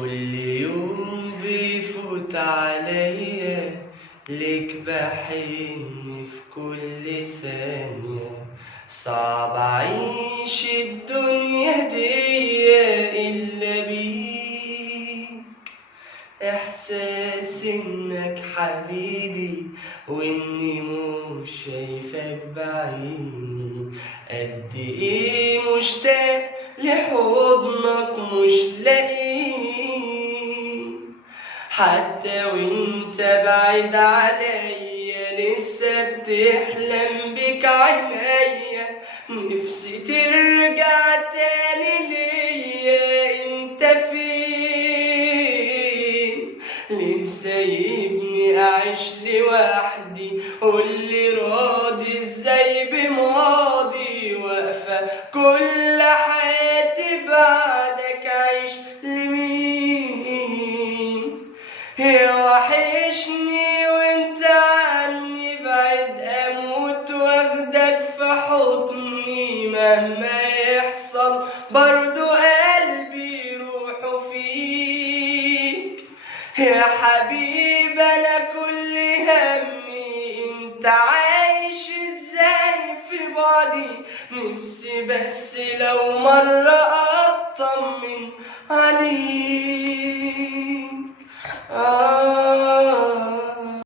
كل يوم بيفوت عليا ليك بحن في كل ثانية. صعب أعيش الدنيا دي إلا بيك. إحساس إنك حبيبي وإني مش شايفك بعيني. قد إيه مشتاق لحضنك مش لاقيه. حتى وإنت بعيد عليا لسه بتحلم بك عينيا. نفسي ترجع تاني ليا. إنت فين؟ ليه سايبني أعيش لوحدي؟ قولي راضي إزاي بماضي؟ واقفة كل حياتي بعدك عيش لمين؟ يا وحشني وانت عني بعيد، اموت واخدك في حضني. مهما يحصل برضو قلبي روحه فيك. يا حبيب انا كل همي انت عايش ازاي في بعدي. نفسي بس لو مرة اطمن عليك.